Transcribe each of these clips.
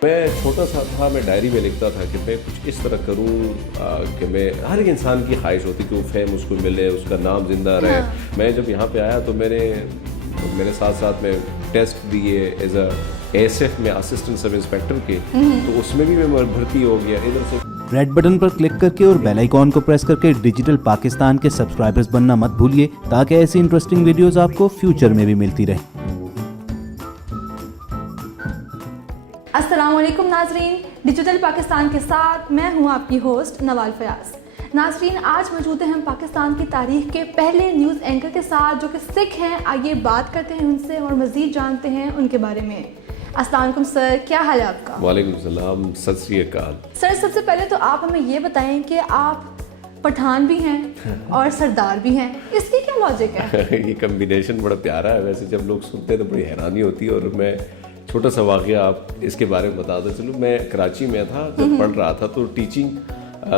मैं छोटा सा था, मैं डायरी में लिखता था कि मैं कुछ इस तरह करूं कि मैं, हर एक इंसान की ख्वाहिश होती कि वो फेम उसको मिले, उसका नाम जिंदा रहे। हाँ। मैं जब यहाँ पे आया तो मेरे साथ साथ में टेस्ट दिए एज अ ASF में असिस्टेंट सब इंस्पेक्टर के, तो उसमें भी मैं भर्ती हो गया इधर से। रेड बटन पर क्लिक करके और बेल आइकॉन को प्रेस करके डिजिटल पाकिस्तान के सब्सक्राइबर्स बनना मत भूलिए, ताकि ऐसी इंटरेस्टिंग वीडियोस आपको फ्यूचर में भी मिलती रहे। अस्सलाम वालेकुम नाजरीन, डिजिटल पाकिस्तान के साथ मैं हूं आपकी होस्ट नवाल फयाज। नाजरीन, आज मौजूद हैं हम पाकिस्तान की तारीख के पहले न्यूज़ एंकर के साथ जो कि सिख हैं। आइए बात करते हैं उनसे और मज़ीद जानते हैं उनके बारे में। अस्सलाम वालेकुम सर, क्या हाल है आपका? वालेकुम सलाम, सत श्री अकाल। सर, सबसे पहले तो आप हमें ये बताएं कि आप पठान भी हैं और सरदार भी हैं, इसकी क्या लॉजिक है? ये कम्बिनेशन बड़ा प्यारा है। वैसे जब लोग सुनते हैं तो बड़ी हैरानी होती है। और मैं छोटा सा वाक़या आप इसके बारे में बताता चलूँ। मैं कराची में था जब पढ़ रहा था, तो टीचिंग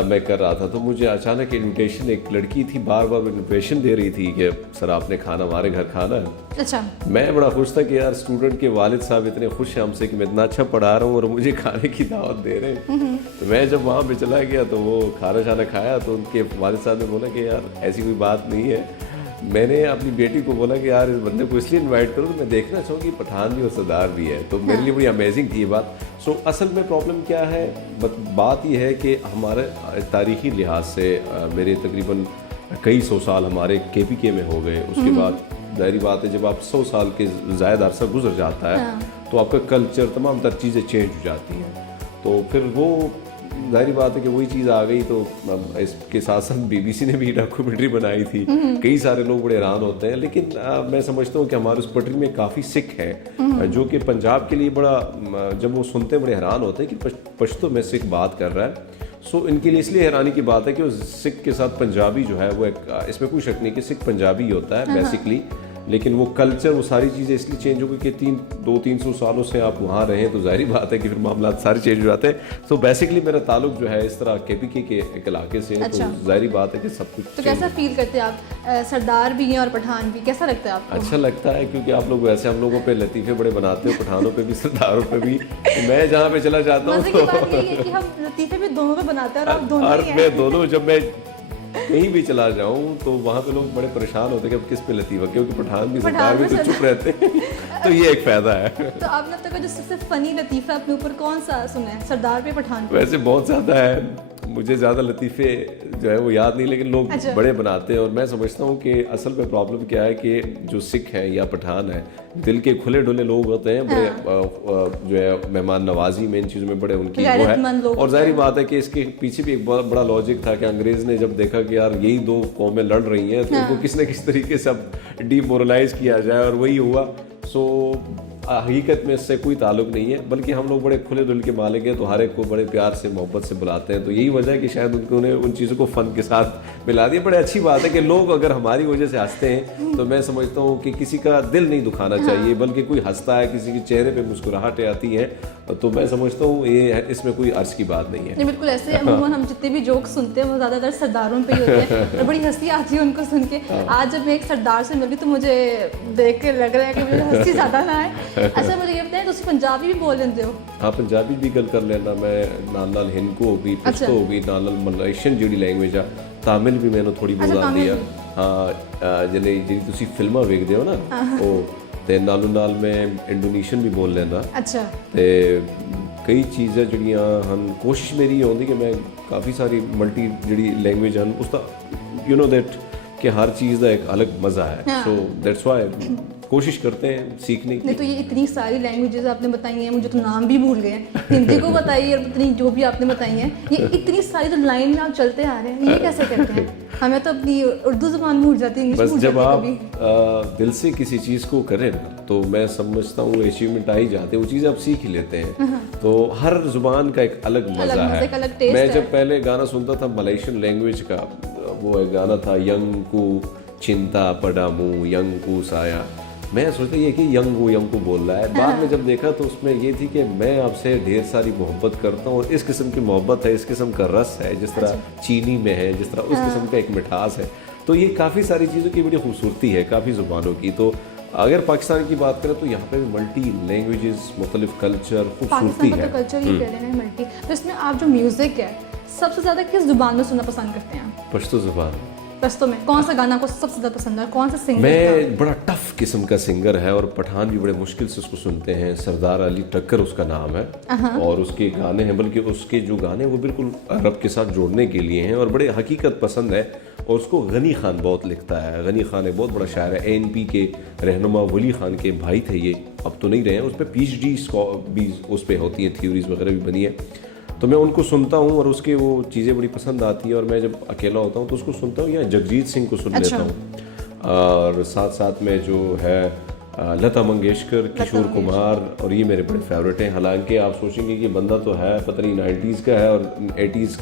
मैं कर रहा था, तो मुझे अचानक इनविटेशन, एक लड़की थी बार बार इनविटेशन दे रही थी कि सर आपने खाना हमारे घर खाना है। अच्छा। मैं बड़ा खुश था कि यार स्टूडेंट के वालिद साहब इतने खुश हैं हमसे कि मैं इतना अच्छा पढ़ा रहा हूँ और मुझे खाने की दावत दे रहे हैं। तो मैं जब वहाँ पे चला गया तो वो खाना शाना खाया, तो उनके वालिद साहब ने बोला कि यार ऐसी कोई बात नहीं है। मैंने अपनी बेटी को बोला कि यार इस बंदे को इसलिए इनवाइट करो तो मैं देखना चाहूँगी पठान भी और सरदार भी है। तो मेरे लिए बड़ी अमेजिंग थी ये बात। सो असल में प्रॉब्लम क्या है, बात ये है कि हमारे तारीख़ी लिहाज से मेरे तकरीबन कई सौ साल हमारे KPK में हो गए। उसके बाद जाहिर बात है जब आप 100 साल के ज़ायद अरसा गुजर जाता है तो आपका कल्चर, तमाम तर चीज़ें चेंज हो जाती हैं। तो फिर वो जाहिर बात है कि वही चीज़ आ गई। तो इसके साथ साथ BBC ने भी डॉक्यूमेंट्री बनाई थी। कई सारे लोग बड़े हैरान होते हैं, लेकिन मैं समझता हूँ कि हमारे उस पटरी में काफ़ी सिख हैं जो कि पंजाब के लिए बड़ा, जब वो सुनते हैं बड़े हैरान होते हैं कि पश्तो में सिख बात कर रहा है। सो इनके लिए इसलिए हैरानी की बात है कि वो सिख के साथ पंजाबी जो है वो एक, इसमें कोई शक नहीं कि सिख पंजाबी ही होता है बेसिकली, लेकिन वो कल्चर, वो सारी चीज़ें इसलिए चेंज हो गई कि 200-300 सालों से आप वहाँ रहें तो जाहिर बात है कि फिर मामला सारे चेंज हो जाते हैं। तो बेसिकली मेरा ताल्लुक जो है इस तरह KPK के एक इलाके से है। अच्छा। तो जाहिर बात है कि सब कुछ तो कैसा फील करते हैं आप? सरदार भी हैं और पठान भी, कैसा लगता है आपको? अच्छा लगता है, क्योंकि आप लोग वैसे हम लोगों पे लतीफ़े बड़े बनाते हो, पठानों पे भी सरदारों पे भी। मैं जहाँ पे चला जाता हूँ की बात यही है कि हम लतीफ़े भी दोनों पे बनाते हैं और आप दोनों ही हैं। मैं दोनों, जब मैं कहीं भी चला जाऊं तो वहाँ पे लोग बड़े परेशान होते हैं कि अब किस पे लतीफ़ा, क्योंकि पठान भी सरदार भी तो चुप रहते हैं। तो ये एक फ़ायदा है। तो आपने अब तक जो सबसे फनी लतीफ़ा अपने ऊपर कौन सा सुना है, सरदार पे पठान पे? वैसे बहुत ज़्यादा है, मुझे ज़्यादा लतीफ़े जो है वो याद नहीं, लेकिन लोग बड़े बनाते हैं। और मैं समझता हूँ कि असल में प्रॉब्लम क्या है कि जो सिख हैं या पठान है, दिल के खुले डुले लोग होते हैं, बड़े जो है मेहमान नवाजी में, इन चीज़ों में बड़े उनकी वो है। और जाहिर बात है कि इसके पीछे भी एक बहुत बड़ा लॉजिक था कि अंग्रेज़ ने जब देखा कि यार यही दो कौमें लड़ रही हैं तो इनको किसी न किसी तरीके से अब डिमोरलाइज किया जाए, और वही हुआ। सो हकीकत में इससे कोई ताल्लुक नहीं है, बल्कि हम लोग बड़े खुले दिल के मालिक हैं, तो हर एक को बड़े प्यार से मोहब्बत से बुलाते हैं। तो यही वजह है कि शायद उन्हें उन चीज़ों को फ़न के साथ मिला दिया। बड़े अच्छी बात है कि लोग अगर हमारी वजह से हंसते हैं तो मैं समझता हूँ कि किसी का दिल नहीं दुखाना चाहिए, बल्कि कोई हंसता है, किसी के चेहरे पर मुस्कुराहटें आती हैं, तो मैं समझता हूँ ये इसमें कोई अर्ज की बात नहीं है। बिल्कुल ऐसे अमूमन हम जितने भी जोक सुनते हैं वो ज़्यादातर सरदारों पे ही होते हैं और बड़ी हंसी आती है उनको सुन के। आज जब मैं एक सरदार से मिली तो मुझे देख के लग रहा है कि मुझे हंसी ज़्यादा ना आए। अच्छा, मुझे ये बताएं, तुम पंजाबी भी बोल लेते हो? हाँ, पंजाबी भी गल कर लेना मैं, नाल हिंदू हो गई, पश्तो हो गई, नाल मलेशियन जी लैंग्वेज आ, तामिल भी मैंने थोड़ी बहुत आती है। हाँ, जिन्हें जी तुसी फिल्मां वेखदे हो ना, वो ते नालों नाल मैं इंडोनेशियन भी बोल लेना। अच्छा। ते कई चीज़ां जिहड़ियां हन, कोशिश मेरी ये होंदी कि मैं काफ़ी सारी मल्टी जिहड़ी लैंग्वेज हन उसका यू नो दैट कि हर चीज़ का एक अलग मज़ा है। सो दैट्स वाई कोशिश करते हैं सीखने की। नहीं तो ये इतनी सारी लैंग्वेजेस आपने बताई हैं, मुझे तो नाम भी भूल गए हैं। हिंदी को बताइए और इतनी जो भी आपने बताई हैं, ये इतनी सारी तो लाइन में आप चलते आ रहे हैं, ये कैसे करते हैं? हमें तो अपनी उर्दू ज़बान भूल जाती है, इंग्लिश बस भूल जब जाती है आप दिल से किसी चीज़ को करें ना, तो मैं समझता हूँ अचीवमेंट आ ही जाते हैं, वो चीज़ आप सीख ही लेते हैं। तो हर जुबान का एक अलग मज़ा है। मैं जब पहले गाना सुनता था मलेशियन लैंग्वेज का, वो एक गाना था यंगू चिंता पडामू यंगू साया, मैं सोचता ये कि यंगू बोल रहा है। बाद में जब देखा तो उसमें ये थी कि मैं आपसे ढेर सारी मोहब्बत करता हूँ, और इस किस्म की मोहब्बत है, इस किस्म का रस है, जिस तरह चीनी में है, जिस तरह उस किस्म का एक मिठास है। तो ये काफ़ी सारी चीज़ों की बड़ी खूबसूरती है, काफ़ी ज़ुबानों की। तो अगर पाकिस्तान की बात करें तो यहाँ पे भी मल्टी लैंग्वेजेस, मुख्तलिफ कल्चर, खूबसूरती पाकिस्तान का है। तो कल्चर ही कह रहे हैं मल्टी। तो इसमें आप जो म्यूजिक है सबसे ज्यादा किस जुबान में सुनना पसंद करते हैं? पश्तो ज़ुबान। पश्तो में कौन सा गाना आपको सबसे ज्यादा पसंद है, कौन सा सिंगर मैं बड़ा टफ किस्म का सिंगर है और पठान भी बड़े मुश्किल से उसको सुनते हैं। सरदार अली टक्कर उसका नाम है और उसके गाने हैं, बल्कि उसके जो गाने हैं वो बिल्कुल अरब के साथ जोड़ने के लिए हैं और बड़े हकीकत पसंद है। और उसको गनी खान बहुत लिखता है। गनी खान एक बहुत बड़ा शायर है, ANP के रहनुमा वली खान के भाई थे ये, अब तो नहीं रहे हैं। उस पर PhD भी उस पर होती है, थ्योरीज वगैरह भी बनी है। तो मैं उनको सुनता हूँ और उसके वो चीज़ें बड़ी पसंद आती हैं और मैं जब अकेला होता हूँ तो उसको सुनता हूँ या जगजीत सिंह को सुन लेता हूँ। और साथ साथ में जो है लता मंगेशकर, किशोर कुमार, और ये मेरे बड़े फेवरेट हैं। हालांकि आप सोचेंगे कि बंदा तो है पता नहीं 90s का है और 80s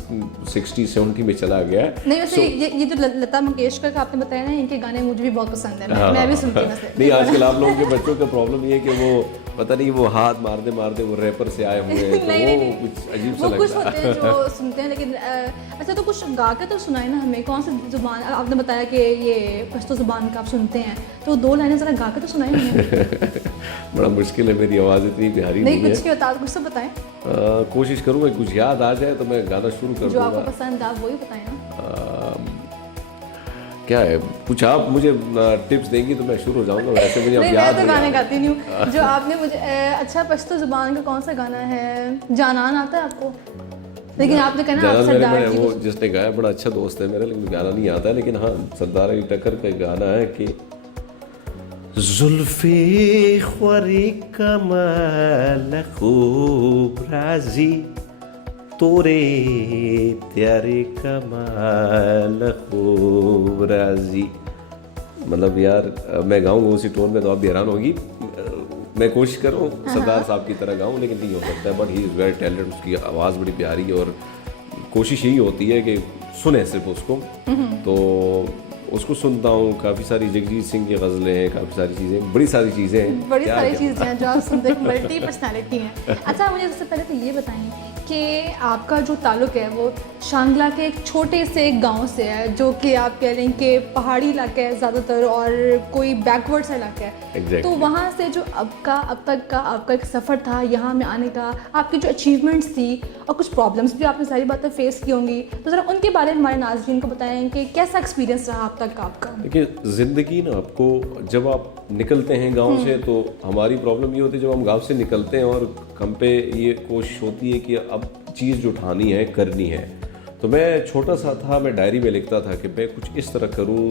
60s 70 में चला गया है। नहीं वैसे ये जो लता मंगेशकर का आपने बताया ना, इनके गाने मुझे भी बहुत पसंद है। मैं भी सुनती हूँ वैसे। नहीं, आजकल आप लोगों के बच्चों का प्रॉब्लम ये है कि वो पता नहीं वो हाथ मारते मारते वो रैपर से आए हुए हैं, तो वो कुछ अजीब सा वो कुछ लगता होते हैं जो सुनते हैं, लेकिन अच्छा तो कुछ गा के तो सुनाए ना हमें। कौन सी जुबान आपने बताया कि ये पश्तो जुबान का आप सुनते हैं, तो 2 लाइनें जरा गा के तो सुनाए हमें। बड़ा मुश्किल है, मेरी आवाज़ इतनी प्यारी नहीं नहीं कुछ नहीं बता, कुछ तो बताएं कोशिश करूँगा कुछ याद आ जाए तो मैं गाना शुरू कर जो आपको दूँगा। पसंद आप वही बताएं ना। क्या है, कुछ आप मुझे टिप्स देंगी तो मैं शुरू हो जाऊँगा। वैसे मुझे अब नहीं याद मैं तो नहीं गाने आ रहा। गाती नहीं हूँ। जो आपने मुझे अच्छा पश्तो जुबान का कौन सा गाना है, जानान आता है आपको? लेकिन आपने कहा ना आप जाना मेरे सरदार में जी वो को जिसने गाया बड़ा अच्छा दोस्त है मेरा, लेकिन गाना नहीं आता है। लेकिन हाँ, सरदार अली टक्कर का गाना है कि जुल्फे ख्वारे कमाल खूब राजी तोरे प्यारे कमाल खूब राजी। मतलब यार मैं गाऊंगा उसी टोन में तो आप भी हैरान होगी। मैं कोशिश करूँ सरदार साहब की तरह गाऊं, लेकिन नहीं हो सकता। But he is very talented, उसकी आवाज़ बड़ी प्यारी है और कोशिश यही होती है कि सुने सिर्फ उसको। तो उसको सुनता हूँ। काफ़ी सारी जगजीत सिंह की गज़लें हैं, काफ़ी सारी चीज़ें, बड़ी सारी चीज़ें हैं, बड़ी सारी चीज़ें हैं जो आप सुनते हैं, मल्टी पर्सनैलिटी हैं। अच्छा मुझे सबसे पहले तो ये बताइए कि आपका जो ताल्लुक़ है वो शांगला के एक छोटे से एक गांव से है, जो कि आप कह रहे हैं कि पहाड़ी इलाका है ज़्यादातर और कोई बैकवर्ड सा इलाका है। Exactly. तो वहाँ से जो अब तक का आपका एक सफ़र था यहाँ में आने का, आपकी जो अचीवमेंट्स थी और कुछ प्रॉब्लम्स भी आपने सारी बातें फेस की होंगी, तो ज़रा उनके बारे में हमारे नाज़रीन को बताएं कि कैसा एक्सपीरियंस रहा अब तक का आपका? देखिए, ज़िंदगी ना आपको जब आप निकलते हैं गांव से, तो हमारी प्रॉब्लम ये होती है जब हम गांव से निकलते हैं और हम पे ये कोशिश होती है कि अब चीज़ जो उठानी है करनी है। तो मैं छोटा सा था, मैं डायरी में लिखता था कि मैं कुछ इस तरह करूं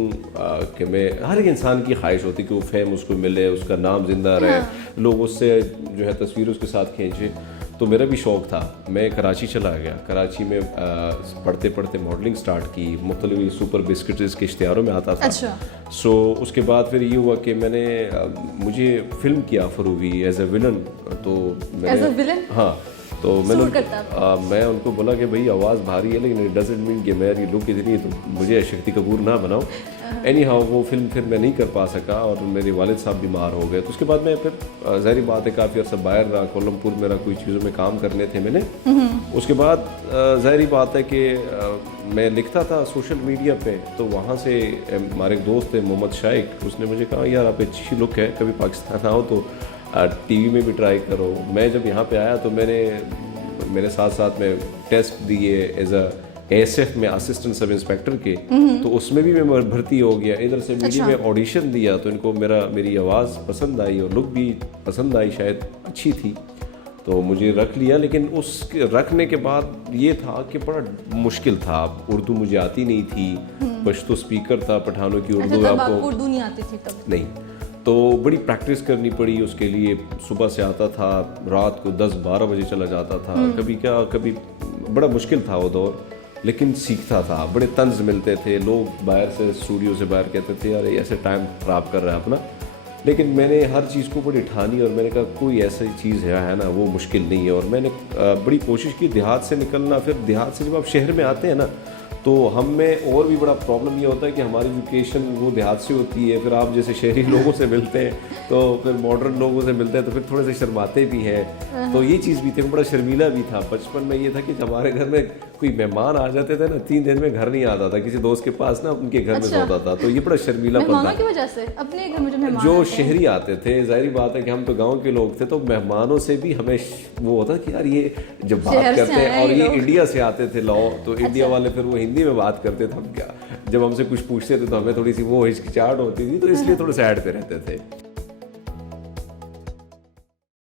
कि मैं, हर एक इंसान की ख्वाहिश होती है कि वो फेम उसको मिले, उसका नाम जिंदा रहे, लोग उससे जो है तस्वीर उसके साथ खींचे। तो मेरा भी शौक़ था। मैं कराची चला गया। कराची में पढ़ते पढ़ते मॉडलिंग स्टार्ट की, मुख्तलिफ सुपर बिस्किट्स के इश्तिहारों में आता था। अच्छा। सो उसके बाद फिर ये हुआ कि मैंने मुझे फिल्म की ऑफर हुई एज ए विलन। तो एज ए विलन? हाँ, तो मैंने मैं उनको बोला कि भाई आवाज़ भारी है, लेकिन इट डजंट मीन कि मेरी लुक इतनी है तो मुझे शक्ति कपूर ना बनाओ। एनी हाउ वो फिल्म फिर मैं नहीं कर पा सका और मेरे वालिद साहब बीमार हो गए। तो उसके बाद मैं फिर ज़ाहिर बात है काफ़ी अर्सा बाहर रहा, कोलमपुर मेरा कोई चीज़ों में काम करने थे मैंने। उसके बाद ज़ाहिर बात है कि मैं लिखता था सोशल मीडिया पे, तो वहाँ से हमारे एक दोस्त थे मोहम्मद शाइक, उसने मुझे कहा यार आप अच्छी लुक है, कभी पाकिस्तान आओ तो टीवी में भी ट्राई करो। मैं जब यहाँ पे आया तो मैंने मेरे साथ साथ में टेस्ट दिए एज अ ASF में असिस्टेंट सब इंस्पेक्टर के, तो उसमें भी मैं भर्ती हो गया। इधर से मीडिया में ऑडिशन दिया तो इनको मेरी आवाज़ पसंद आई और लुक भी पसंद आई, शायद अच्छी थी, तो मुझे रख लिया। लेकिन उस रखने के बाद ये था कि बड़ा मुश्किल था। उर्दू मुझे आती नहीं थी, पश्तो स्पीकर था पठानों की उर्दू, आपको उर्दू नहीं आती थी तब? नहीं, तो बड़ी प्रैक्टिस करनी पड़ी उसके लिए। सुबह से आता था, रात को 10-12 बजे चला जाता था। कभी बड़ा मुश्किल था वो दौर, लेकिन सीखता था। बड़े तंज मिलते थे, लोग बाहर से स्टूडियो से बाहर कहते थे यार ऐसे टाइम ख़राब कर रहा है अपना। लेकिन मैंने हर चीज़ को बड़ी ठानी और मैंने कहा कोई ऐसी चीज़ है ना वो मुश्किल नहीं है। और मैंने बड़ी कोशिश की देहात से निकलना। फिर देहात से जब आप शहर में आते हैं ना, तो हम में और भी बड़ा प्रॉब्लम ये होता है कि हमारी एजुकेशन वो देहात से होती है, फिर आप जैसे शहरी लोगों से मिलते हैं तो फिर मॉडर्न लोगों से मिलते हैं तो फिर थोड़े से शर्माते भी हैं। तो ये चीज़ भी थी, बड़ा शर्मीला भी था। बचपन में ये था कि हमारे घर में कोई मेहमान आ जाते थे ना, 3 दिन में घर नहीं आता था, किसी दोस्त के पास ना उनके घर में सोता था, तो ये बड़ा शर्मीला मेहमानों की वजह से अपने घर में जो मेहमान जो आते हैं। शहरी आते थे, जाहिर बात है कि हम तो गांव के लोग थे, तो मेहमानों से भी हमें वो होता कि यार ये जब बात शहर से करते हैं आए और ये ये लोग। इंडिया से आते थे लाओ, तो इंडिया वाले फिर वो हिंदी में बात करते थे, हम क्या जब हमसे कुछ पूछते थे तो हमें थोड़ी सी वो हिचकिचाहट होती थी, तो इसलिए थोड़े साइड पे रहते थे।